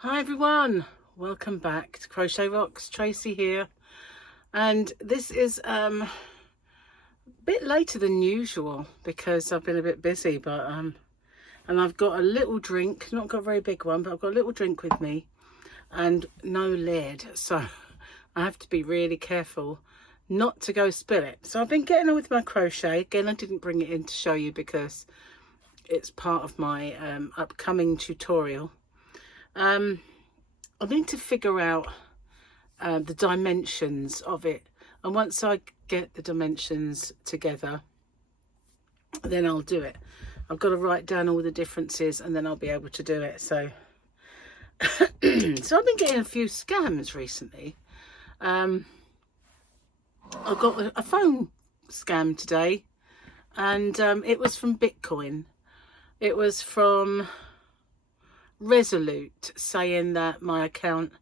Hi everyone, welcome back to Crochet Rocks. Tracy here, and this is a bit later than usual because I've been a bit busy, but and I've got a little drink, not got a very big one, but I've got a little drink with me and no lid, so I have to be really careful not to go spill it. So I've been getting on with my crochet. Again, I didn't bring it in to show you because it's part of my upcoming tutorial. I need to figure out the dimensions of it, and once I get the dimensions together, then I'll do it. I've got to write down all the differences and then I'll be able to do it. So so I've been getting a few scams recently. I got a phone scam today, and it was from Bitcoin. It was from Resolute, saying that my account,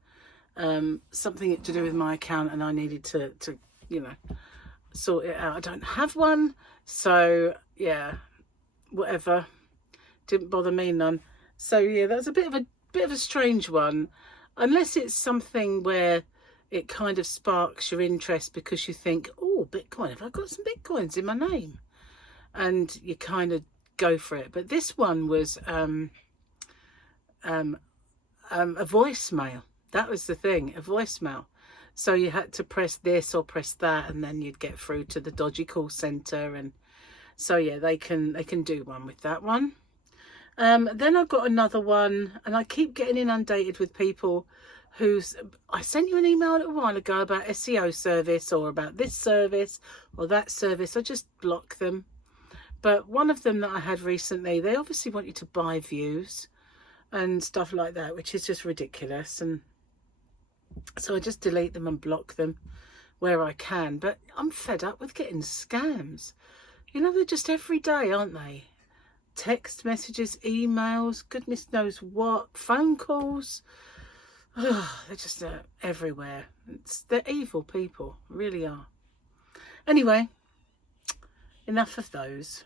something to do with my account, and I needed to you know, sort it out. I don't have one, so yeah, whatever, didn't bother me none. So yeah, that's a bit of a strange one, unless it's something where it kind of sparks your interest because you think, oh, Bitcoin, have I got some Bitcoins in my name? And you kind of go for it. But this one was a voicemail. That was the thing, a voicemail. So you had to press this or press that, and then you'd get through to the dodgy call center. And so yeah, they can do one with that one. Then I've got another one, and I keep getting inundated with people who's, I sent you an email a little while ago about SEO service or about this service or that service. I just block them. But one of them that I had recently, they obviously want you to buy views and stuff like that, which is just ridiculous. And so I just delete them and block them where I can. But I'm fed up with getting scams. You know, they're just every day, aren't they? Text messages, emails, goodness knows what, phone calls. Oh, they're just everywhere. They're evil people, really are. Anyway, enough of those.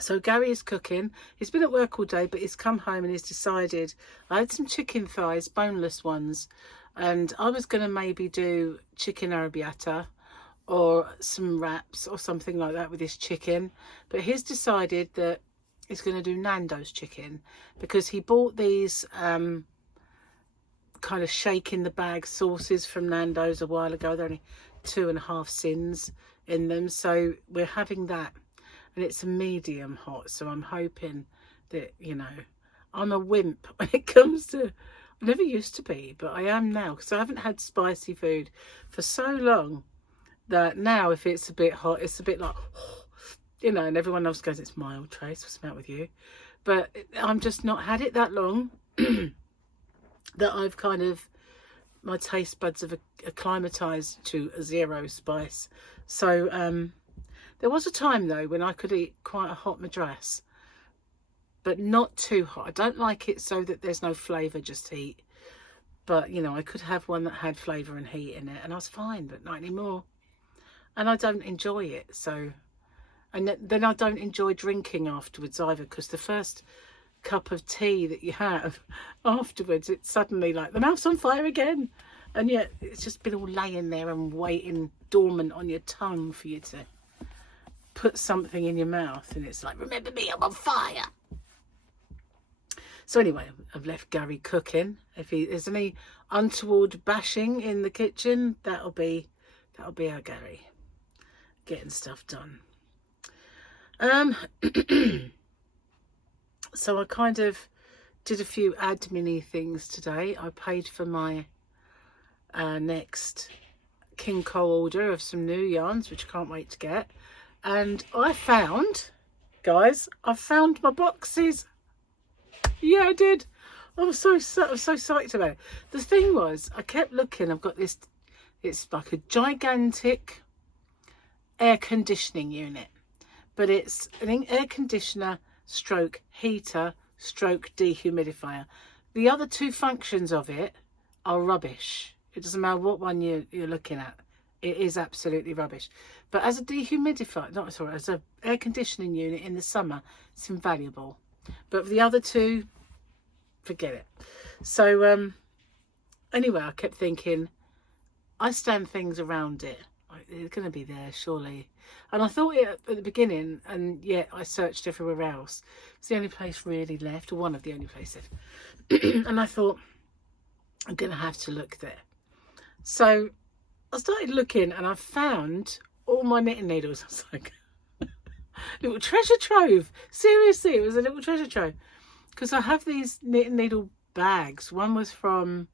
So Gary is cooking. He's been at work all day, but he's come home and he's decided, I had some chicken thighs, boneless ones, and I was going to maybe do chicken arrabbiata or some wraps or something like that with his chicken. But he's decided that he's going to do Nando's chicken because he bought these kind of shake in the bag sauces from Nando's a while ago. They're only 2.5 sins in them. So we're having that. And it's a medium hot, so I'm hoping that, you know, I'm a wimp when it comes to, I never used to be, but I am now, because I haven't had spicy food for so long that now if it's a bit hot, it's a bit like, you know, and everyone else goes, it's mild, Trace, what's the matter with you? But I'm just not had it that long that I've kind of, my taste buds have acclimatized to a zero spice. So, there was a time, though, when I could eat quite a hot madras, but not too hot. I don't like it so that there's no flavour, just heat. But, you know, I could have one that had flavour and heat in it, and I was fine, but not anymore. And I don't enjoy it, so... And then I don't enjoy drinking afterwards either, because the first cup of tea that you have afterwards, it's suddenly like, the mouth's on fire again. And yet, it's just been all laying there and waiting dormant on your tongue for you to put something in your mouth, and it's like, remember me, I'm on fire. So anyway, I've left Gary cooking. If there's any untoward bashing in the kitchen, that'll be our Gary getting stuff done. So I kind of did a few admin-y things today. I paid for my next King Cole order of some new yarns, which I can't wait to get. And I found, guys, I found my boxes. Yeah, I did. I was so psyched about it. The thing was, I kept looking. I've got this, it's like a gigantic air conditioning unit, but it's an air conditioner stroke heater stroke dehumidifier. The other two functions of it are rubbish. It doesn't matter what one you're looking at. It is absolutely rubbish. But as a dehumidifier, not sorry, as an air conditioning unit in the summer, it's invaluable. But for the other two, forget it. So anyway, I kept thinking, I stand things around it. It's going to be there, surely. And I thought it at the beginning, and yet I searched everywhere else. It's the only place really left, or one of the only places. And I thought, I'm going to have to look there. So I started looking, and I found all my knitting needles. I was like, little treasure trove. Seriously, it was a little treasure trove. Because I have these knitting needle bags. One was from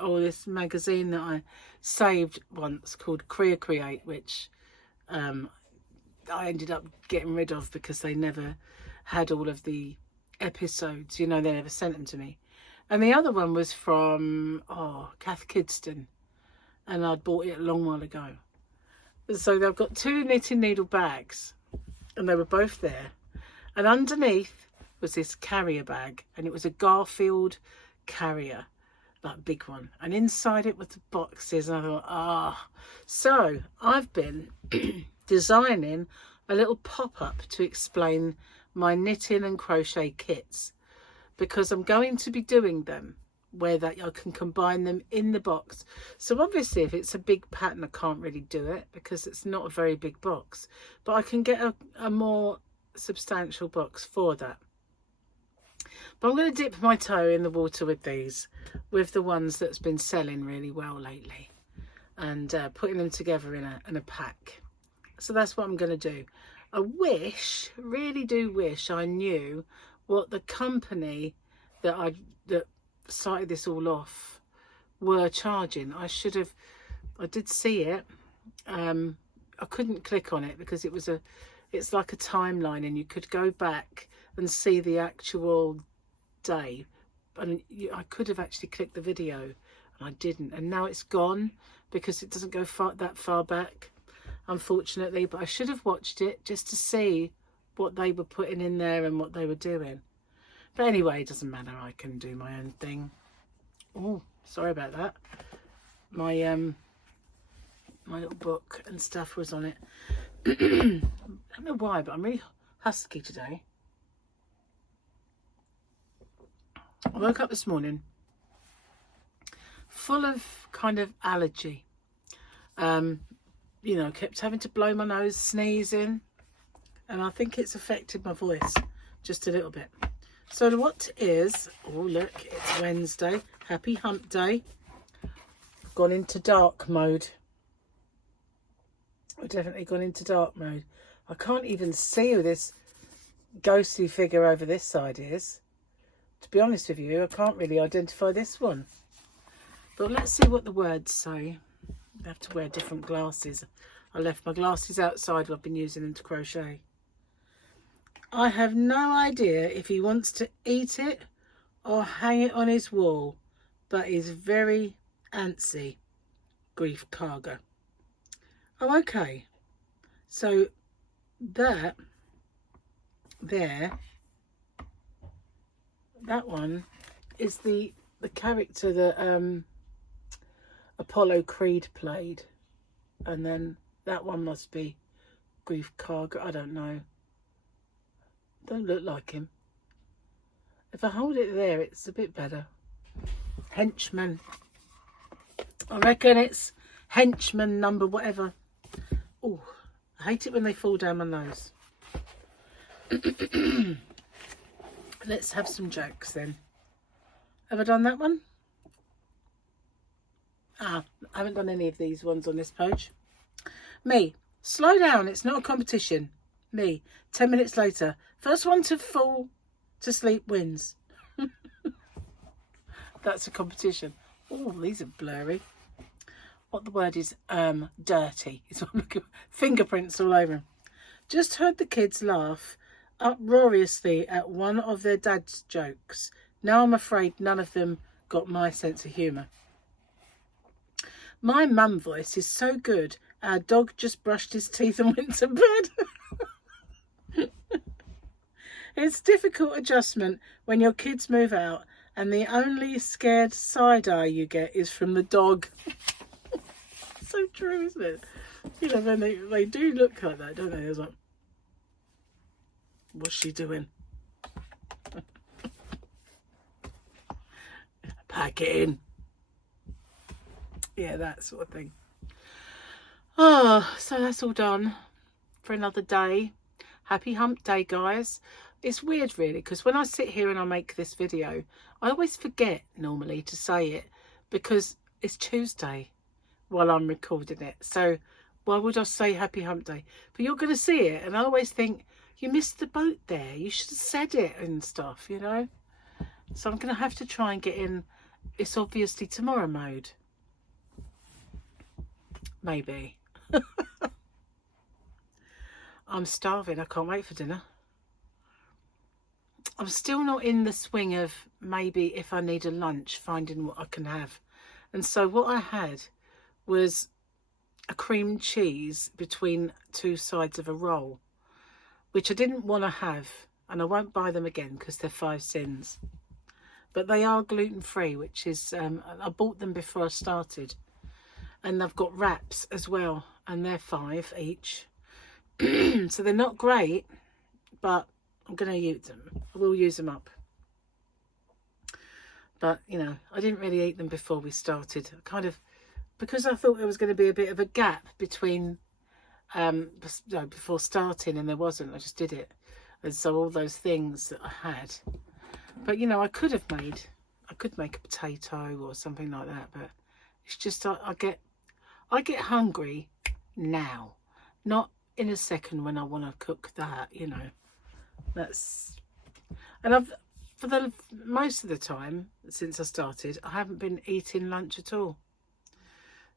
this magazine that I saved once called Create, which I ended up getting rid of because they never had all of the episodes. You know, they never sent them to me. And the other one was from Kath Kidston, and I'd bought it a long while ago. So they've got 2 knitting needle bags, and they were both there. And underneath was this carrier bag, and it was a Garfield carrier, that big one, and inside it was the boxes. And I thought, so I've been designing a little pop-up to explain my knitting and crochet kits, because I'm going to be doing them where that I can combine them in the box. So obviously if it's a big pattern, I can't really do it because it's not a very big box, but I can get a more substantial box for that. But I'm going to dip my toe in the water with these, with the ones that's been selling really well lately, and putting them together in a pack. So that's what I'm going to do. I really do wish I knew what the company that started this all off were charging. I did see it. I couldn't click on it because it's like a timeline, and you could go back and see the actual day, and I could have actually clicked the video, and I didn't, and now it's gone because it doesn't go that far back, unfortunately. But I should have watched it just to see what they were putting in there and what they were doing. But anyway, it doesn't matter, I can do my own thing. Oh, sorry about that. My little book and stuff was on it. I don't know why, but I'm really husky today. I woke up this morning full of kind of allergy. You know, kept having to blow my nose, sneezing, and I think it's affected my voice just a little bit. So what is, oh look, it's Wednesday, happy hump day. I've gone into dark mode. I've definitely gone into dark mode. I can't even see who this ghostly figure over this side is. To be honest with you, I can't really identify this one. But let's see what the words say. I have to wear different glasses. I left my glasses outside. I've been using them to crochet. I have no idea if he wants to eat it or hang it on his wall, but he's very antsy. Grief cargo. Oh, okay. So that one is the character that Apollo Creed played, and then that one must be Grief Cargo. I don't know. Don't look like him. If I hold it there, it's a bit better. Henchman. I reckon it's henchman number whatever. Oh, I hate it when they fall down my nose. Let's have some jokes then. Have I done that one? I haven't done any of these ones on this page. Me, slow down, it's not a competition. Me, 10 minutes later, first one to fall to sleep wins. That's a competition. Oh, these are blurry. What the word is, dirty. Is what I'm looking for. Fingerprints all over them. Just heard the kids laugh uproariously at one of their dad's jokes. Now I'm afraid none of them got my sense of humour. My mum voice is so good, our dog just brushed his teeth and went to bed. It's difficult adjustment when your kids move out and the only scared side eye you get is from the dog. So true, isn't it? You know, when they do look like that, don't they? It's like, what's she doing? pack it in. Yeah, that sort of thing. Oh, so that's all done for another day. Happy hump day, guys. It's weird really, because when I sit here and I make this video, I always forget normally to say it because it's Tuesday while I'm recording it. So why would I say happy hump day? But you're going to see it, and I always think, you missed the boat there. You should have said it and stuff, you know. So I'm going to have to try and get in It's Obviously Tomorrow mode. Maybe. I'm starving. I can't wait for dinner. I'm still not in the swing of maybe if I need a lunch, finding what I can have. And so what I had was a cream cheese between two sides of a roll, which I didn't want to have, and I won't buy them again because they're 5 cents. But they are gluten-free, which is, I bought them before I started. And they've got wraps as well, and they're 5 each. So they're not great, but I'm going to use them. I will use them up. But, you know, I didn't really eat them before we started. Kind of, because I thought there was going to be a bit of a gap between, before starting, and there wasn't. I just did it. And so all those things that I had. But, you know, I could make a potato or something like that. But it's just, I get hungry now. Not in a second when I want to cook that, you know. That's, and for the most of the time since I started, I haven't been eating lunch at all.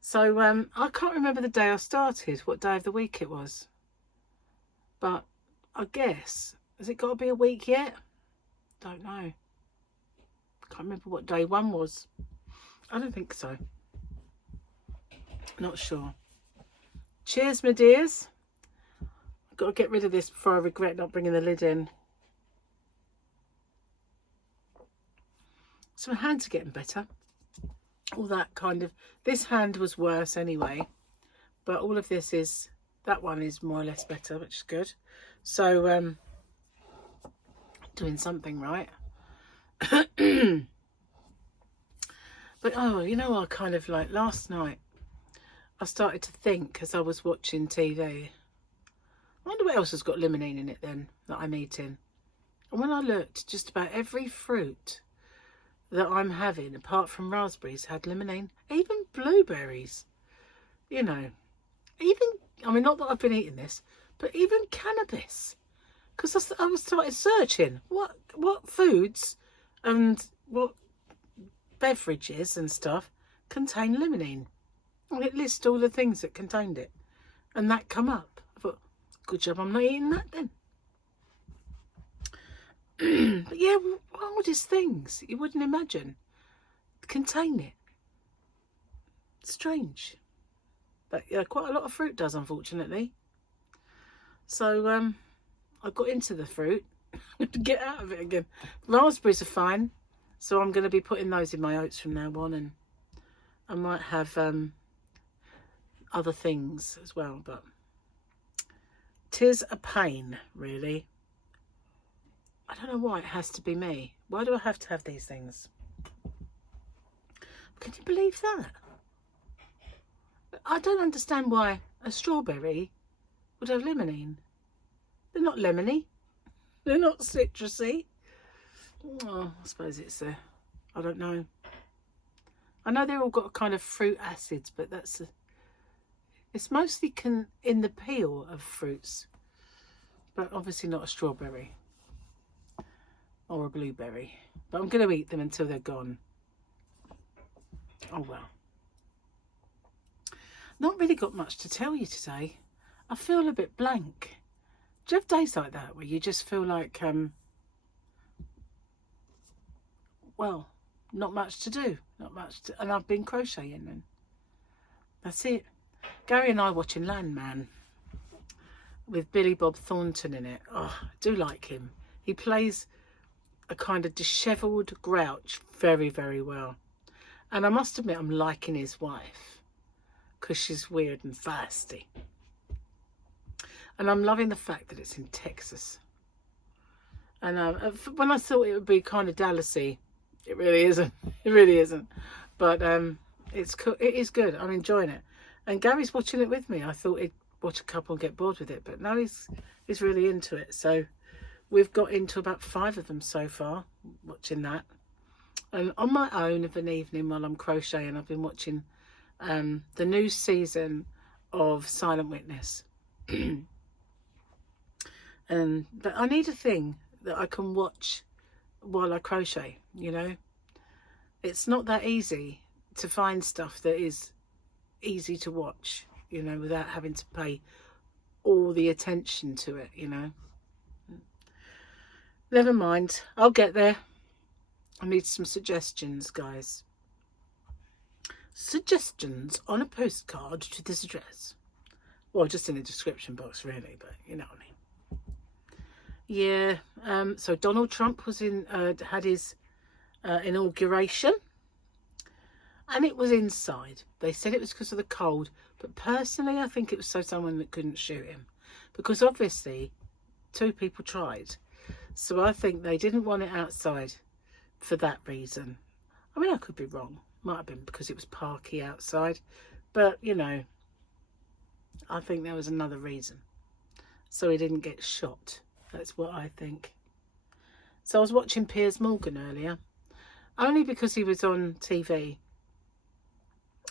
So I can't remember the day I started, what day of the week it was. But I guess, has it got to be a week yet? Don't know. Can't remember what day 1 was. I don't think so. Not sure. Cheers, my dears. I've got to get rid of this before I regret not bringing the lid in. So my hands are getting better. All that kind of... This hand was worse anyway. But all of this is... That one is more or less better, which is good. So, doing something right. But, oh, you know, I kind of like... Last night, I started to think as I was watching TV... I wonder what else has got limonene in it then that I'm eating. And when I looked, just about every fruit that I'm having, apart from raspberries, had limonene. Even blueberries. You know. Even, I mean, not that I've been eating this, but even cannabis. Because I was started searching what foods and what beverages and stuff contain limonene. And it lists all the things that contained it. And that come up. Good job I'm not eating that then. But yeah, wildest things you wouldn't imagine contain it. Strange. But yeah, quite a lot of fruit does, unfortunately. So I got into the fruit to get out of it again. Raspberries are fine, so I'm going to be putting those in my oats from now on, and I might have other things as well, but 'tis a pain, really. I don't know why it has to be me. Why do I have to have these things? Can you believe that? I don't understand why a strawberry would have limonene. They're not lemony. They're not citrusy. Oh, I suppose it's I don't know. I know they've all got kind of fruit acids, but that's it's mostly in the peel of fruits, but obviously not a strawberry or a blueberry. But I'm going to eat them until they're gone. Oh well. Not really got much to tell you today. I feel a bit blank. Do you have days like that where you just feel like, well, not much to do, and I've been crocheting, and that's it. Gary and I watching Landman with Billy Bob Thornton in it. Oh, I do like him. He plays a kind of dishevelled grouch very, very well. And I must admit, I'm liking his wife because she's weird and feisty. And I'm loving the fact that it's in Texas. And when I thought it would be kind of Dallasy, it really isn't. It really isn't. But it is good. I'm enjoying it. And Gary's watching it with me. I thought he'd watch a couple and get bored with it, but now he's really into it. So we've got into about 5 of them so far, watching that. And on my own of an evening while I'm crocheting, I've been watching the new season of Silent Witness. But I need a thing that I can watch while I crochet, you know. It's not that easy to find stuff that is easy to watch, you know, without having to pay all the attention to it, you know. Never mind, I'll get there. I need some suggestions, guys. Suggestions on a postcard to this address. Well, just in the description box, really, but you know what I mean. Yeah, so Donald Trump was had his inauguration, and it was inside. They said it was because of the cold, but personally I think it was so someone that couldn't shoot him, because obviously 2 people tried. So I think they didn't want it outside for that reason. I mean, I could be wrong. Might have been because it was parky outside, but you know, I think there was another reason. So he didn't get shot. That's what I think. So I was watching Piers Morgan earlier, only because he was on TV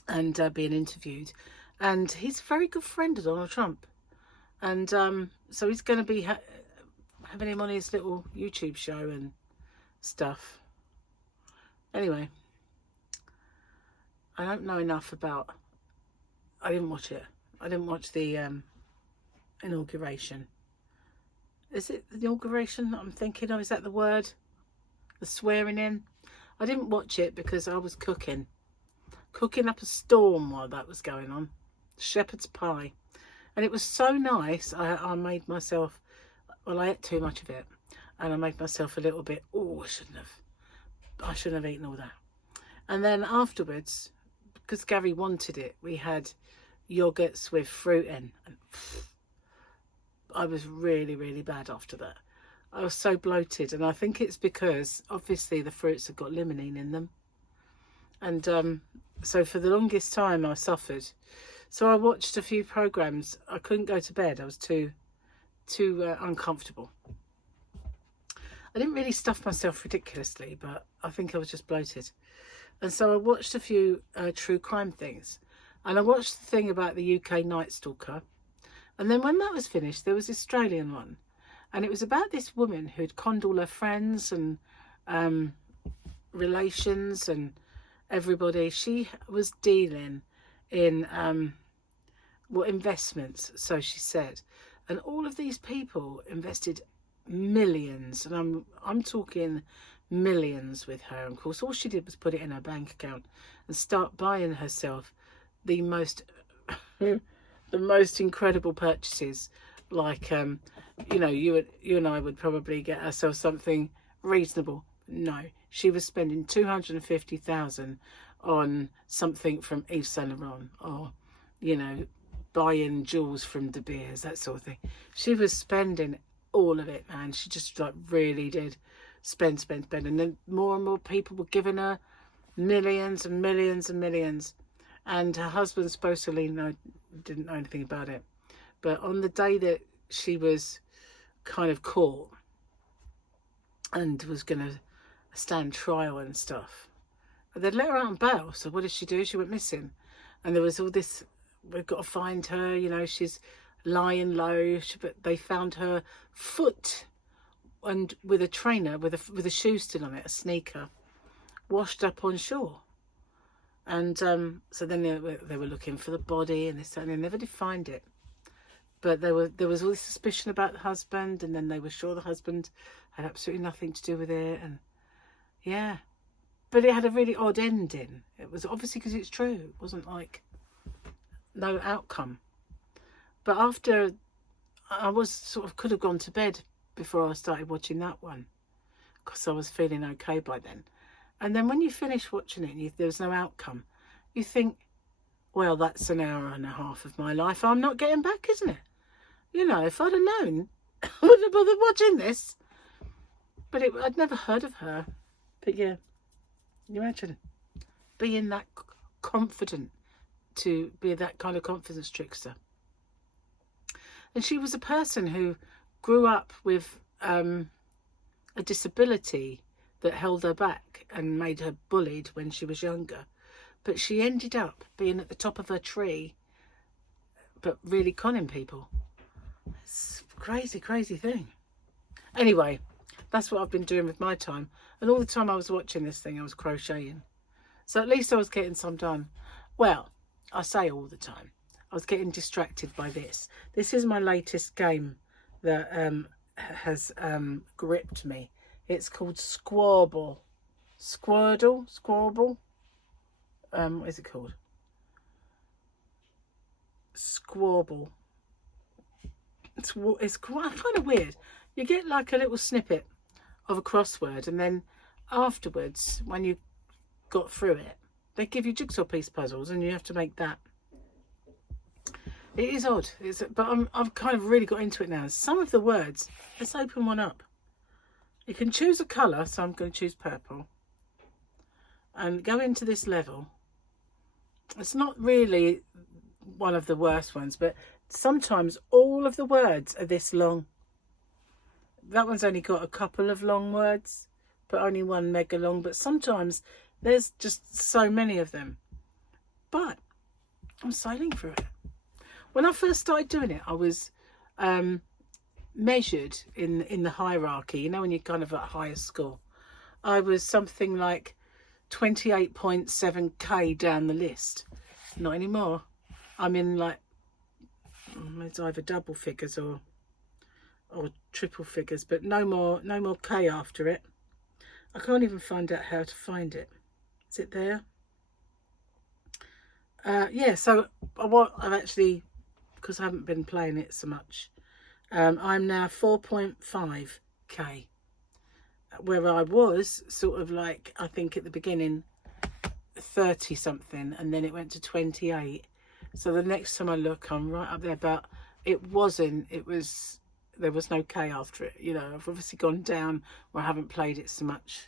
and being interviewed, and he's a very good friend of Donald Trump, and so he's going to be having him on his little YouTube show and stuff. Anyway, I don't know enough about. I didn't watch it. I didn't watch the inauguration. Is it the inauguration that I'm thinking of? Is that the word? The swearing in? I didn't watch it because I was cooking up a storm while that was going on. Shepherd's pie. And it was so nice. I made myself, well, I ate too much of it. And I made myself a little bit, oh, I shouldn't have eaten all that. And then afterwards, because Gary wanted it, we had yogurts with fruit in. And I was really, really bad after that. I was so bloated, and I think it's because obviously the fruits have got limonene in them. And so for the longest time I suffered. So I watched a few programs. I couldn't go to bed. I was too uncomfortable. I didn't really stuff myself ridiculously, but I think I was just bloated. And so I watched a few true crime things. And I watched the thing about the UK Night Stalker. And then when that was finished, there was this Australian one. And it was about this woman who'd conned all her friends and relations and everybody. She was dealing in investments, so she said. And all of these people invested millions. And I'm talking millions with her. And of course, all she did was put it in her bank account and start buying herself the most... the most incredible purchases, like you know, you and I would probably get ourselves something reasonable. No, she was spending 250,000 on something from Yves Saint Laurent, or you know, buying jewels from De Beers, that sort of thing. She was spending all of it, man. She just like really did spend, and then more and more people were giving her millions and millions and millions. And her husband supposedly didn't know anything about it. But on the day that she was kind of caught and was going to stand trial and stuff, they'd let her out on bail. So what did she do? She went missing. And there was all this, we've got to find her, you know, she's lying low. But they found her foot and with a trainer, with a shoe still on it, a sneaker, washed up on shore. And so then they were looking for the body and this, and they never did find it. But there was all this suspicion about the husband, and then they were sure the husband had absolutely nothing to do with it. And yeah, but it had a really odd ending. It was obviously because it's true. It wasn't like no outcome. But after, I was sort of could have gone to bed before I started watching that one, because I was feeling okay by then. And then when you finish watching it and there's no outcome, you think, well, that's an hour and a half of my life I'm not getting back, isn't it? You know, if I'd have known, I wouldn't have bothered watching this. But I'd never heard of her. But yeah, you imagine being that confident, to be that kind of confidence trickster? And she was a person who grew up with a disability that held her back and made her bullied when she was younger. But she ended up being at the top of her tree, but really conning people. It's a crazy, crazy thing. Anyway, that's what I've been doing with my time. And all the time I was watching this thing, I was crocheting. So at least I was getting some done. Well, I say all the time. I was getting distracted by this. This is my latest game that has gripped me. It's called Squabble. Squabble. What is it called? Squabble. It's quite kind of weird. You get like a little snippet of a crossword, and then afterwards, when you got through it, they give you jigsaw piece puzzles, and you have to make that. It is odd, but I've kind of really got into it now. Some of the words, let's open one up. You can choose a colour, so I'm going to choose purple, and go into this level. It's not really one of the worst ones, but sometimes all of the words are this long. That one's only got a couple of long words, but only one mega long. But sometimes there's just so many of them. But I'm sailing through it. When I first started doing it, I was measured in the hierarchy. You know, when you're kind of at higher school, I was something like 28.7k down the list. Not anymore. I'm in like, it's either double figures or triple figures, but no more K after it. I can't even find out how to find it. Is it there? Yeah, so I've actually, because I haven't been playing it so much, I'm now 4.5k, where I was sort of like, I think at the beginning 30 something, and then it went to 28. So the next time I look, I'm right up there, but there was no K after it. You know, I've obviously gone down where I haven't played it so much.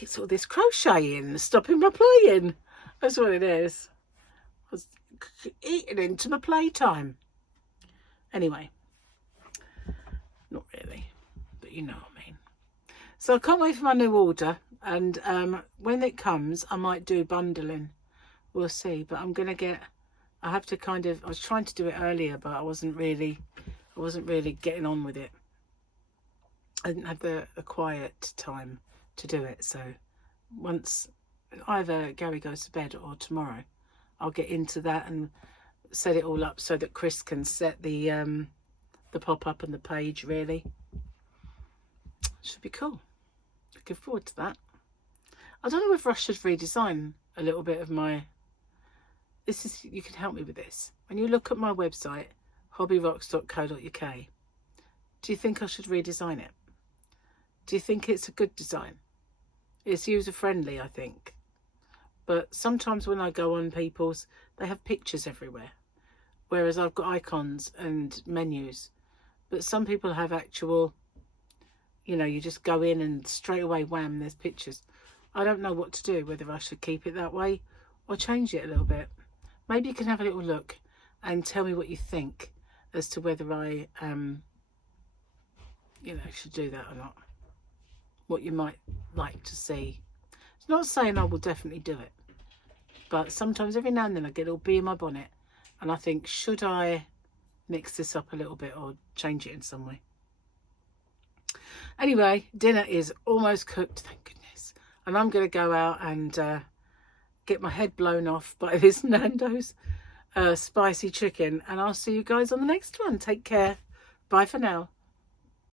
It's all this crocheting, stopping my playing. That's what it is. I was eating into my playtime. Anyway, not really, but you know what I mean. So I can't wait for my new order, and when it comes, I might do bundling. We'll see, but I have to kind of, I was trying to do it earlier, but I wasn't really getting on with it. I didn't have the quiet time to do it. So once either Gary goes to bed or tomorrow, I'll get into that and set it all up so that Chris can set the pop-up and the page, really. Should be cool. Looking forward to that. I don't know if I should redesign a little bit of my... you can help me with this. When you look at my website, hobbyrocks.co.uk, do you think I should redesign it? Do you think it's a good design? It's user-friendly, I think. But sometimes when I go on people's, they have pictures everywhere, whereas I've got icons and menus. But some people have actual, you know, you just go in and straight away, wham, there's pictures. I don't know what to do, whether I should keep it that way or change it a little bit. Maybe you can have a little look and tell me what you think as to whether I, you know, should do that or not. What you might like to see. It's not saying I will definitely do it, but sometimes every now and then I get a little bee in my bonnet and I think, should I mix this up a little bit or change it in some way? Anyway, dinner is almost cooked, thank goodness. And I'm going to go out and get my head blown off by this Nando's spicy chicken. And I'll see you guys on the next one. Take care. Bye for now.